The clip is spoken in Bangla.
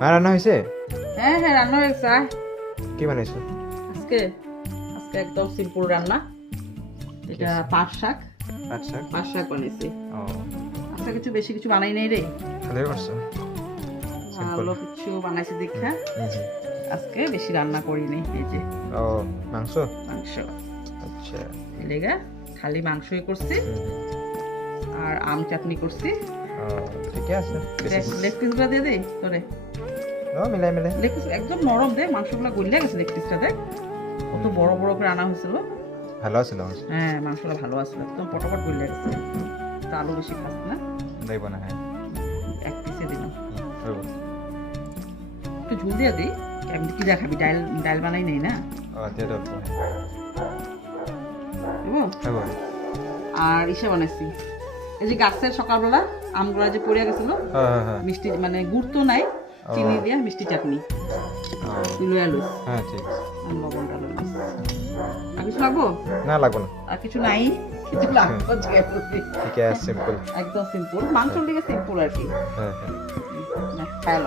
রান্না হয়েছে? হ্যাঁ হ্যাঁ রান্না হয়েছে। আয়। কি বানাইছো? আজকে আজকে একদম সিম্পল রান্না। এটা পাট শাক। আচ্ছা। পাট শাক বানাইছি। ও আজকে কিছু বেশি কিছু বানাই নাই রে। ভালোই করছো। সিম্পল। ভালো কিছু বানাইছি দেখা আজকে বেশি রান্না করি নাই। এই যে ও মাংস। মাংস। আচ্ছা। এই লেগা খালি মাংসই করছি আর আম চাটনি করছি। ও ঠিকই আছে। লেগ পিসগুলো দিয়ে দিই তোরে। ও মিলাই মিলাই। লেগ পিস একদম নরম দে, মাংসগুলো গলিয়ে গেছে লেগ পিসটা দেখ। কত বড় বড় করে আনা হয়েছিল। ভালো ছিল মাংস। হ্যাঁ মাংসটা ভালো আসলো, একদম পটাপট গলিয়ে গেছে। তো আলু বেশি খাস না, দেখবো না। হ্যাঁ এক পিসে দিলাম। হইব। একটু ঝুল দিয়ে দিই। এমনি কি দেখাবি, ডাল ডাল বানাই নেই না। ও দিয়ে দেবো। বুঝবো? হইব। আর ইসে বানাইছি, এই যে গাছের সকালবেলা আমগুলা যে পড়ে গেছিল, হ্যাঁ হ্যাঁ মিষ্টি মানে গুড় তো নাই, চিনি দিয়ে মিষ্টি চাটনি তুই লইয়া লইস। হ্যাঁ ঠিক আছে। আর লবণটা লইস। আর কিছু লাগবো? না লাগবো না। আর কিছু নাই, কিছু লাগবো জিজ্ঞেস করছি। ঠিক আছে সিম্পল। একদম সিম্পল, মাংসর দিকে সিম্পল আর কি। হ্যাঁ হ্যাঁ। খাই